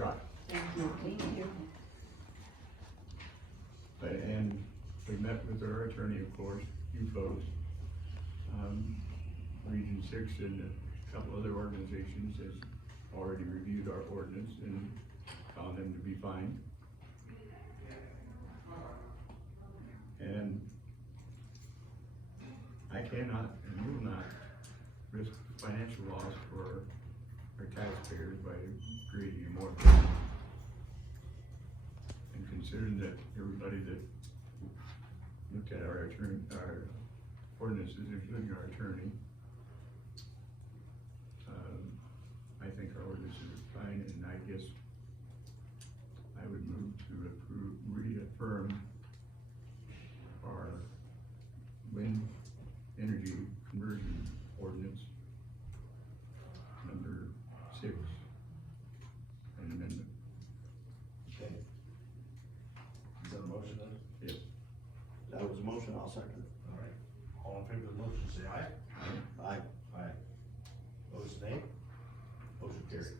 try. Thank you. Thank you. And we met with our attorney, of course, you folks. Region 6 and a couple other organizations has already reviewed our ordinance and found them to be fine. And I cannot and will not risk financial loss for our taxpayers by creating a moratorium. And considering that everybody that looked at our ordinances, including our attorney, I think our ordinances are fine, and I guess I would move to approve, reaffirm our wind energy conversion ordinance number 6, an amendment. Okay. Is that a motion then? Yes. That was a motion, I'll second. All right. All in favor of the motion, say aye. Aye. Aye. Opposed, nay. Motion carried.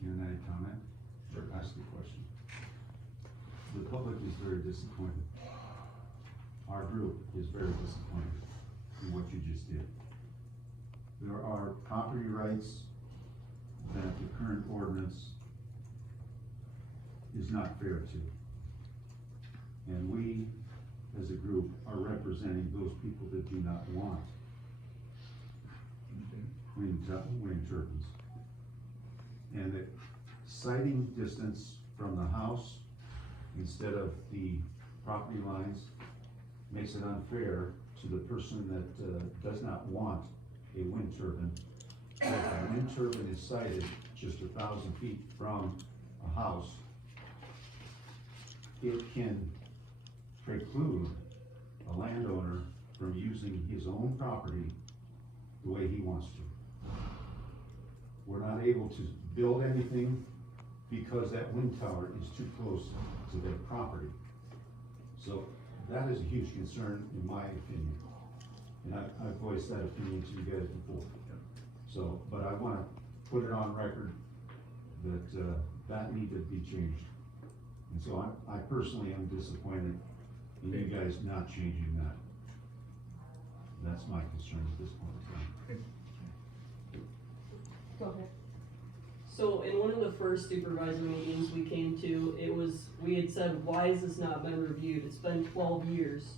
Can I comment? Sure. Ask the question. The public is very disappointed. Our group is very disappointed in what you just did. There are property rights that the current ordinance is not fair to. And we, as a group, are representing those people that do not want wind turbines. And the sighting distance from the house instead of the property lines makes it unfair to the person that does not want a wind turbine. If a wind turbine is sited just 1,000 feet from a house, it can preclude a landowner from using his own property the way he wants to. We're not able to build anything because that wind tower is too close to their property. So that is a huge concern in my opinion. And I've voiced that opinion to you guys before. So, but I wanna put it on record that, that needed to be changed. And so I personally am disappointed in you guys not changing that. That's my concern at this point in time. Go ahead. So in one of the first supervisor meetings we came to, we had said, why has this not been reviewed? It's been 12 years.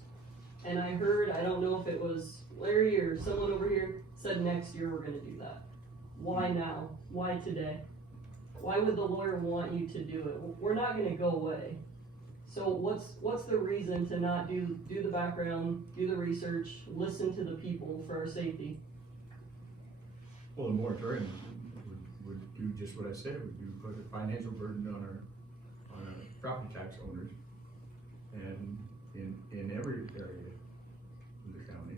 And I heard, I don't know if it was Larry or someone over here, said next year we're gonna do that. Why now? Why today? Why would the lawyer want you to do it? We're not gonna go away. So what's the reason to not do the background, do the research, listen to the people for our safety? Well, the moratorium would do just what I said it would do, put a financial burden on our property tax owners, and in every area of the county.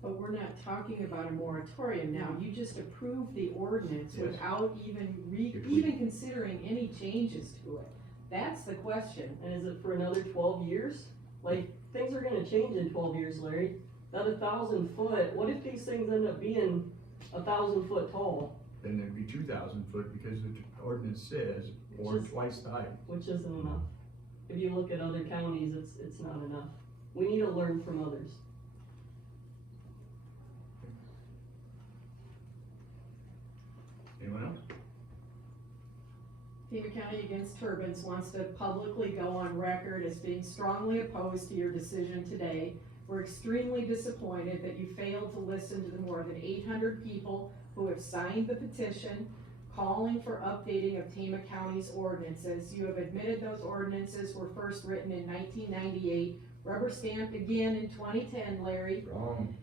But we're not talking about a moratorium now, you just approved the ordinance Yes. without even If we- even considering any changes to it. That's the question. And is it for another 12 years? Like, things are gonna change in 12 years, Larry. That 1,000 foot, what if these things end up being 1,000 foot tall? Then it'd be 2,000 foot because the ordinance says, or Just- twice the height. Which isn't enough. If you look at other counties, it's not enough. We need to learn from others. Anyone else? Tama County Against Turbines wants to publicly go on record as being strongly opposed to your decision today. We're extremely disappointed that you failed to listen to the more than 800 people who have signed the petition calling for updating of Tama County's ordinances. You have admitted those ordinances were first written in 1998, rubber stamped again in 2010, Larry. Wrong.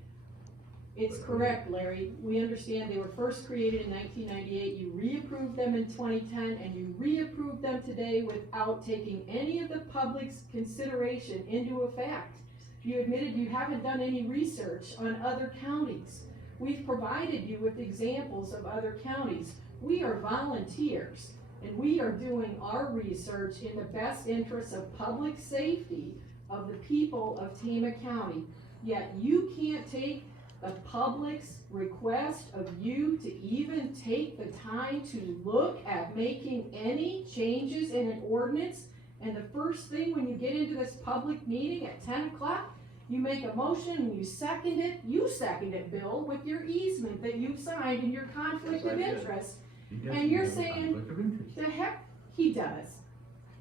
It's correct, Larry. We understand they were first created in 1998. You reapproved them in 2010, and you reapproved them today without taking any of the public's consideration into effect. You admitted you haven't done any research on other counties. We've provided you with examples of other counties. We are volunteers, and we are doing our research in the best interest of public safety of the people of Tama County. Yet you can't take the public's request of you to even take the time to look at making any changes in an ordinance. And the first thing when you get into this public meeting at 10 o'clock, you make a motion and you second it, Bill, with your easement that you signed and your conflict Yes, I of did. interest. He doesn't And you're have a saying- conflict of interest. The heck, he does.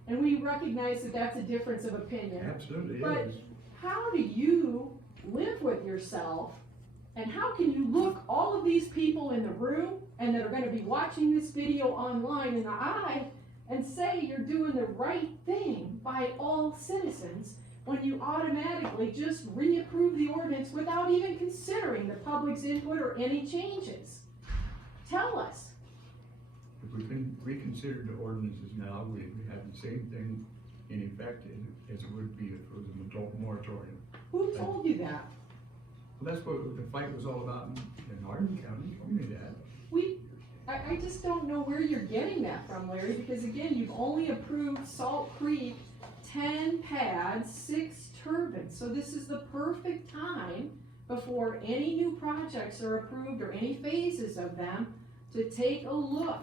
And we recognize that that's a difference of opinion. Absolutely But- is. How do you live with yourself? And how can you look all of these people in the room and that are gonna be watching this video online in the eye and say you're doing the right thing by all citizens when you automatically just reapprove the ordinance without even considering the public's input or any changes? Tell us. If we can reconsider the ordinances now, we have the same thing in effect as it would be if it was a moratorium. Who told you that? Well, that's what the fight was all about in Hardin County, told me that. I just don't know where you're getting that from, Larry, because again, you've only approved Salt Creek 10 pads, 6 turbines. So this is the perfect time before any new projects are approved or any phases of them to take a look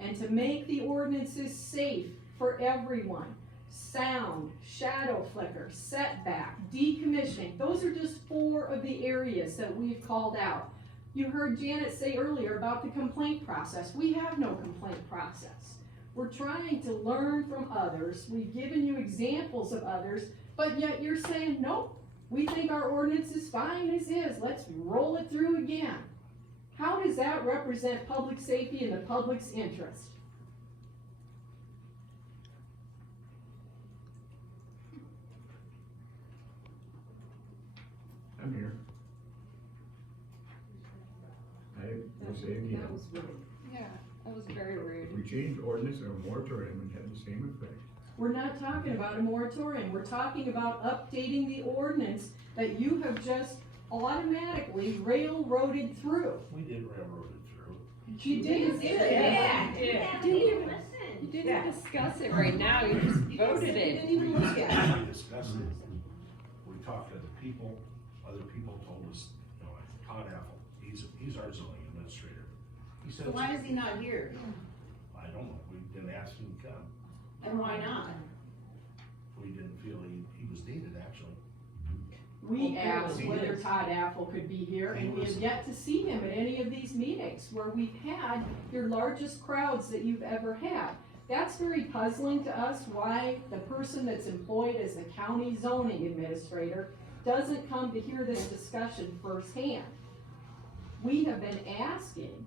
and to make the ordinances safe for everyone. Sound, shadow flicker, setback, decommissioning, those are just 4 of the areas that we've called out. You heard Janet say earlier about the complaint process. We have no complaint process. We're trying to learn from others. We've given you examples of others, but yet you're saying, nope, we think our ordinance is fine as is. Let's roll it through again. How does that represent public safety and the public's interest? I'm here. I will say again, That was rude. Yeah, that was very rude. we changed ordinance or moratorium and had the same effect. We're not talking about a moratorium. We're talking about updating the ordinance that you have just automatically railroaded through. We did railroad it through. You did. Yeah. Yeah. You didn't discuss it right now, you just voted it. We discussed it. We talked to the people, other people told us, you know, like Todd Apple, he's our zoning administrator. He said, So why is he not here? I don't know, we didn't ask him to come. And why not? We didn't feel he was needed, actually. We Okay, asked well, whether yes. Todd Apple could be here, and we have yet to see him at any of these meetings where we've had your largest crowds that you've ever had. That's very puzzling to us, why the person that's employed as the county zoning administrator doesn't come to hear this discussion firsthand. We have been asking,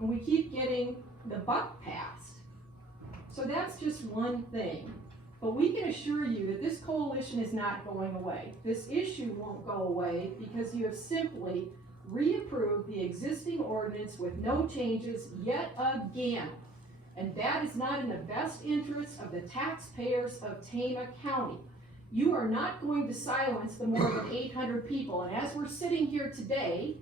and we keep getting the buck passed. So that's just one thing. But we can assure you that this coalition is not going away. This issue won't go away because you have simply reapproved the existing ordinance with no changes yet again. And that is not in the best interest of the taxpayers of Tama County. You are not going to silence the more than 800 people. And as we're sitting here today,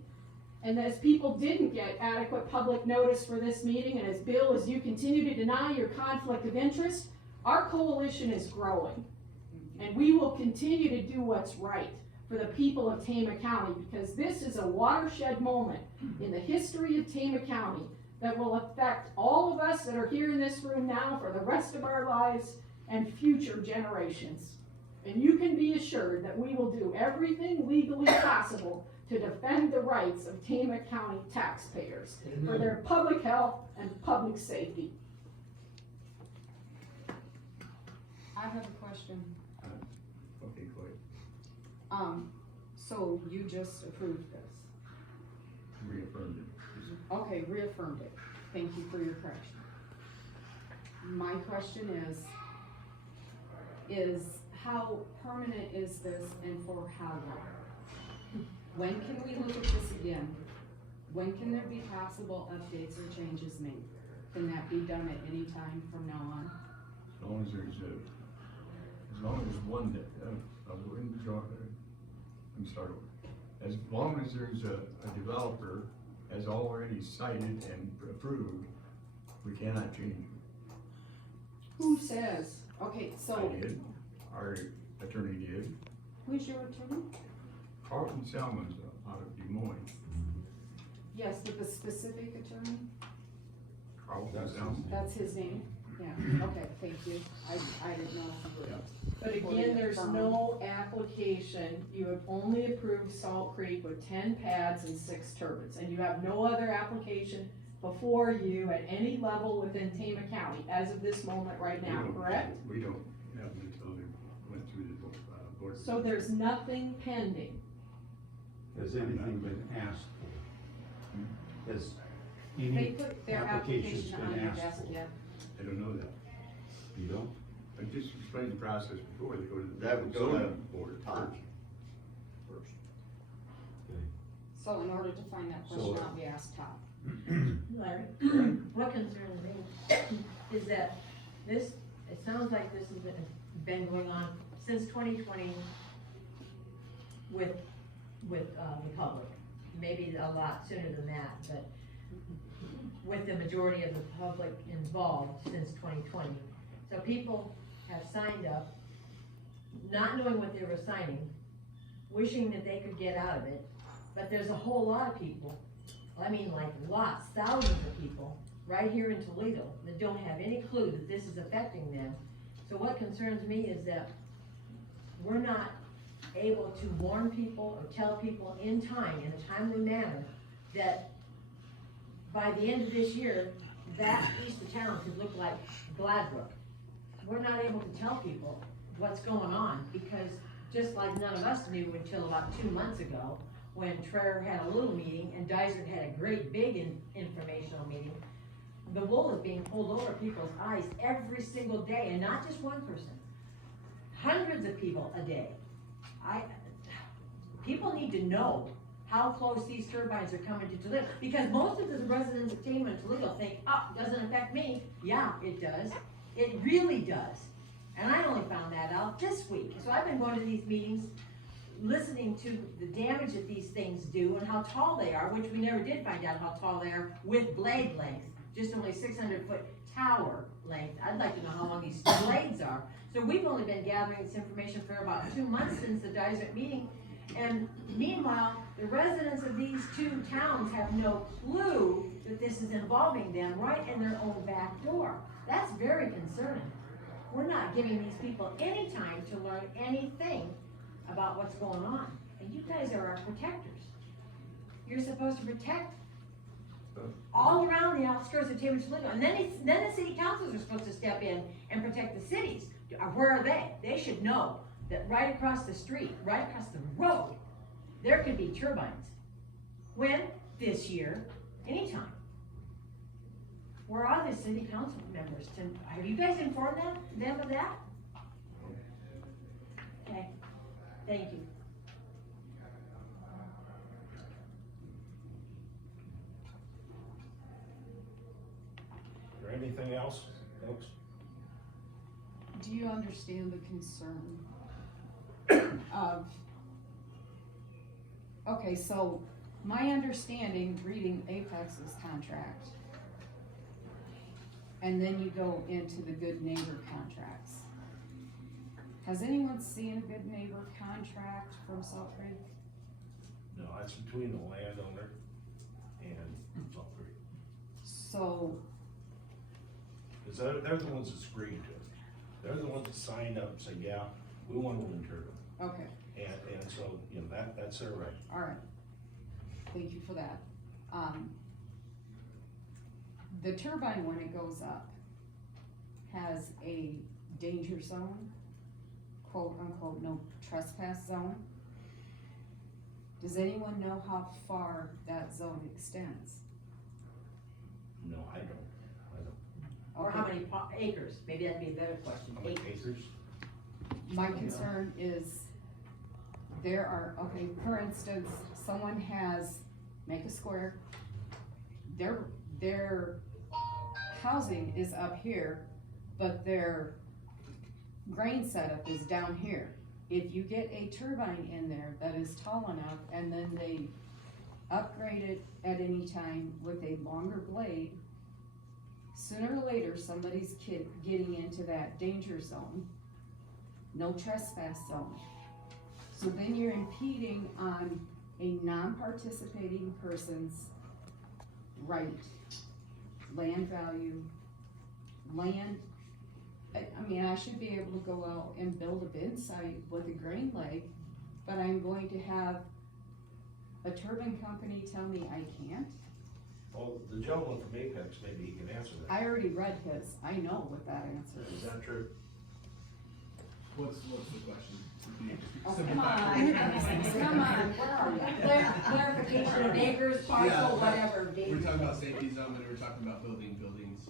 and as people didn't get adequate public notice for this meeting, and as Bill, as you continue to deny your conflict of interest, our coalition is growing. And we will continue to do what's right for the people of Tama County, because this is a watershed moment in the history of Tama County that will affect all of us that are here in this room now for the rest of our lives and future generations. And you can be assured that we will do everything legally possible to defend the rights of Tama County taxpayers for their public health and public safety. I have a question. Okay, go ahead. So you just approved this? Reaffirmed it. Okay, reaffirmed it. Thank you for your correction. My question is how permanent is this and for how long? When can we look at this again? When can there be possible updates or changes made? Can that be done at any time from now on? As long as there's one that, as long as there's a developer has already cited and approved, we cannot change it. Who says? Okay, I so did, our attorney did, who's your attorney? Carlton Salmon's out of Des Moines. Yes, but the specific attorney, Carl That's down. his name. that's his name? Yeah, okay, thank you. I didn't know if you were. But again, there's no application, you have only approved Salt Creek with 10 pads and 6 turbines, and you have no other application before you at any level within Tama County, as of this moment right now, We don't- correct? We don't have them until they went through the board. So there's nothing pending. Has anything been asked for? Has They any put their applications application on been your asked desk for? yet. I don't know that. You don't? I just explained the process before, they go to the That would go to zoning board Todd first. first. Okay. So in order to find that question So- out, we asked Todd. Larry, what concerns me is that this, it sounds like this has been going on since 2020 with the public. Maybe a lot sooner than that, but with the majority of the public involved since 2020. So people have signed up, not knowing what they were signing, wishing that they could get out of it, but there's a whole lot of people, I mean like lots, thousands of people, right here in Toledo, that don't have any clue that this is affecting them. So what concerns me is that we're not able to warn people or tell people in time, in a timely manner, that by the end of this year, that piece of town could look like Gladbrook. We're not able to tell people what's going on, because just like none of us knew until about 2 months ago, when Traer had a little meeting and Dyser had a great big informational meeting, the wool is being pulled over people's eyes every single day, and not just one person. Hundreds of people a day. People need to know how close these turbines are coming to Toledo, because most of the residents of Tama and Toledo think, oh, it doesn't affect me. Yeah, it does. It really does. And I only found that out this week. So I've been going to these meetings, listening to the damage that these things do and how tall they are, which we never did find out how tall they are with blade length, just only 600-foot tower length. I'd like to know how long these blades are. So we've only been gathering this information for about 2 months since the Dyser meeting. And meanwhile, the residents of these 2 towns have no clue that this is involving them right in their own back door. That's very concerning. We're not giving these people any time to learn anything about what's going on. And you guys are our protectors. You're supposed to protect all around the outskirts of Tama, Toledo. And then the city councils are supposed to step in and protect the cities. Where are they? They should know that right across the street, right across the road, there could be turbines. When? This year, anytime. Where are the city council members? Have you guys informed them of that? Okay, thank you. Is there anything else, folks? Do you understand the concern of, okay, so my understanding, reading Apex's contract, and then you go into the good neighbor contracts. Has anyone seen a good neighbor contract from Salt Creek? No, that's between the landowner and Salt Creek. So, Cause they're the ones that agreed to it. They're the ones that signed up and said, yeah, we want a wind turbine. okay, And so, you know, that's their right. alright, thank you for that. The turbine, when it goes up, has a danger zone, quote unquote, no trespass zone. Does anyone know how far that zone extends? No, I don't. Or how many acres? Maybe that'd be a better question. How many acres? My concern is, there are, okay, for instance, someone has, make a square, their housing is up here, but their grain setup is down here. If you get a turbine in there that is tall enough, and then they upgrade it at any time with a longer blade, sooner or later, somebody's getting into that danger zone, no trespass zone. So then you're impeding on a non-participating person's right, land value, land, I mean, I should be able to go out and build a bin site with a grain leg, but I'm going to have a turbine company tell me I can't? Well, the gentleman from Apex, maybe he can answer that. I already read his, I know what that answer Is is. that true? What's the question? Oh, Simple come fact. on, come on, where are you? Clarification of acres, parcel, whatever, We're Dave. talking about safety zone, and we're talking about buildings.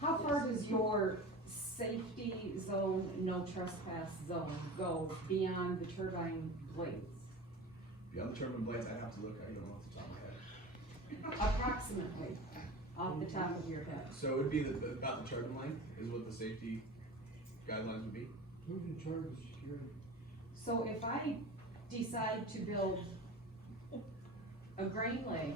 How far does your safety zone, no trespass zone go beyond the turbine blades? Beyond the turbine blades, I have to look, I don't know off the top of my head. Approximately, off the top of your head. So it would be about the turbine length is what the safety guidelines would be. Who's in charge of security? So if I decide to build a grain leg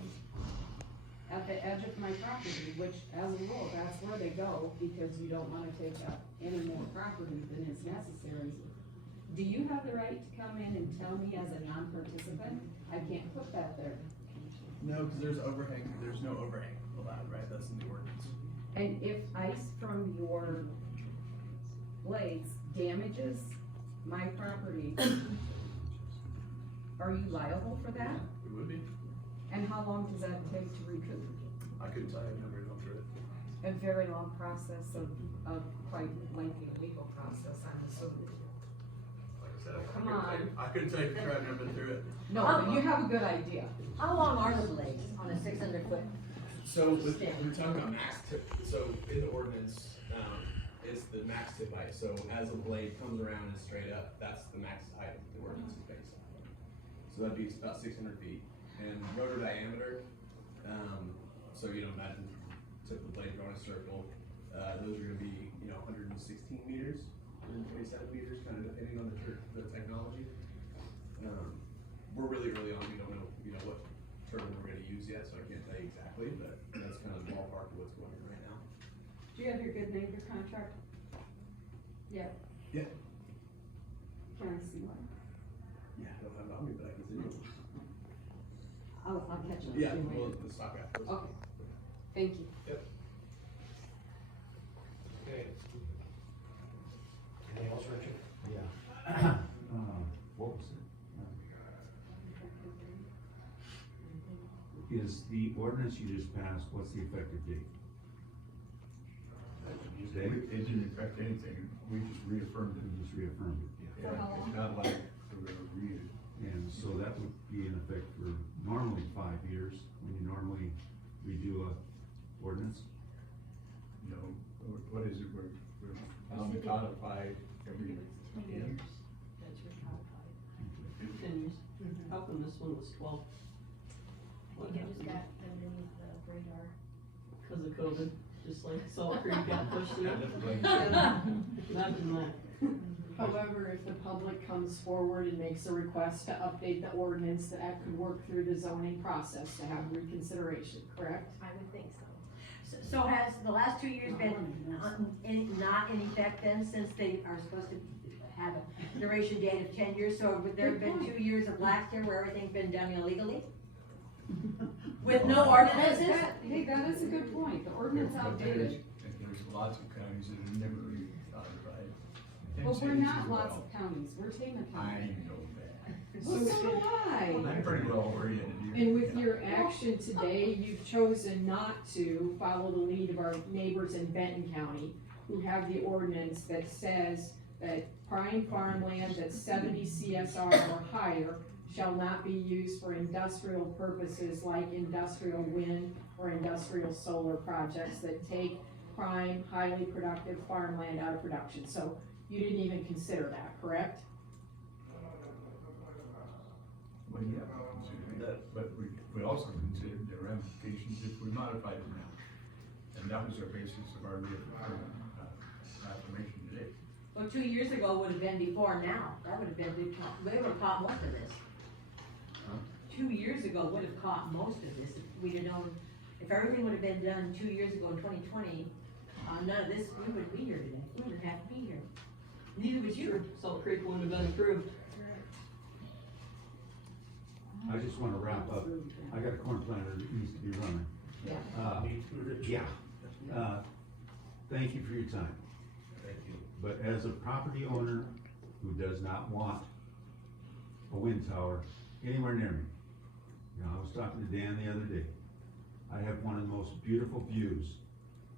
at the edge of my property, which as a rule, that's where they go, because you don't wanna take up any more property than is necessary. Do you have the right to come in and tell me as a non-participant, I can't put that there? No, because there's no overhang allowed, right? That's in the ordinance. And if ice from your blades damages my property, are you liable for that? It would be. And how long does that take to recoup? I couldn't tell you, I've never gone through it. A very long process of quite lengthy legal process, I'm assuming. Like I said, Come on. I couldn't tell you for sure, I've never been through it. No, but you have a good idea. How long are the blades on a 600-foot? So we're talking about max tip, so in the ordinance, it's the max tip height, so as a blade comes around and straight up, that's the max height the ordinance is based on. So that'd be about 600 feet, and rotor diameter, so imagine typical blade drawing a circle, those are gonna be, 116 meters, 127 meters, kind of depending on the technology. We're really early on, we don't know, what turbine we're gonna use yet, so I can't tell you exactly, but that's kind of the ballpark of what's going on right now. Do you have your good neighbor contract? Yeah. Yeah. Can I see one? Yeah, I don't have it on me, but I can see it. I'll catch it. Yeah, well, let's talk afterwards. Okay, thank you. Yep. Okay. Anything else, Richard? Yeah. What was it? Is the ordinance you just passed, what's the effective date? It didn't affect anything, we just reaffirmed it. You just reaffirmed it. Yeah, it's not like we're gonna read it. And so that would be in effect for normally 5 years, when you normally redo a ordinance. What is it, we're bound to codify every, yeah. That's your codified. 10 years. How come this one was 12? What I think it just happened? got underneath the radar. Cause of COVID, just like Salt Creek got pushed through. Yeah. Imagine that. However, if the public comes forward and makes a request to update the ordinance, that could work through the zoning process to have reconsideration, correct? I would think so. So has the last 2 years been not in effect then, since they are supposed to have a duration date of 10 years? So would there have been 2 years of lapse here where everything's been done illegally? With no ordinances? Hey, that is a good point, the ordinance But outdated. there's lots of counties that have never really codified. But we're not lots of counties, we're Tama I County. know that. Well, so do I. I'm pretty well oriented here. And with your action today, you've chosen not to follow the lead of our neighbors in Benton County, who have the ordinance that says that prime farmland that's 70 CSR or higher shall not be used for industrial purposes like industrial wind or industrial solar projects that take prime, highly productive farmland out of production. So you didn't even consider that, correct? Well, yeah, we considered that, but we also considered the ramifications if we modified it now. And that was our basis of our affirmation today. Well, 2 years ago would have been before now. That would have been, they would have caught most of this. Huh? 2 years ago would have caught most of this if we'd have known, if everything would have been done 2 years ago in 2020, none of this, we wouldn't be here today. We wouldn't have to be here. Neither would you. Salt Creek wouldn't have been approved. I just wanna wrap up. I got a corn planter that needs to be running. Yeah. Thank you for your time. Thank you. But as a property owner who does not want a wind tower anywhere near me, you know, I was talking to Dan the other day. I have one of the most beautiful views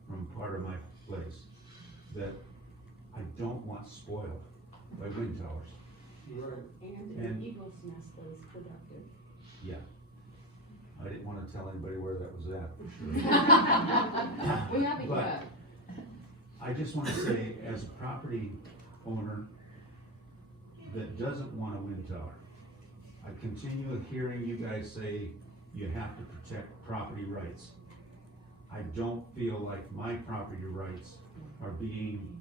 from part of my place that I don't want spoiled by wind towers. Right. And And- an eagle's nest that is productive. Yeah. I didn't wanna tell anybody where that was at, for sure. We have it But- yet. I just wanna say, as a property owner that doesn't want a wind tower, I continue hearing you guys say you have to protect property rights. I don't feel like my property rights are being,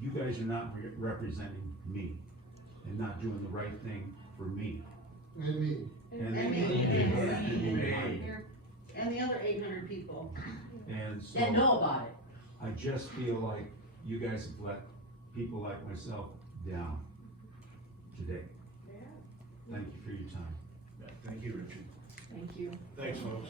you guys are not representing me and not doing the right thing for me. And me. And And the other 800 people And so. that know about it. I just feel like you guys have let people like myself down today. Thank you for your time. Thank you, Richard. Thank you. Thanks, folks.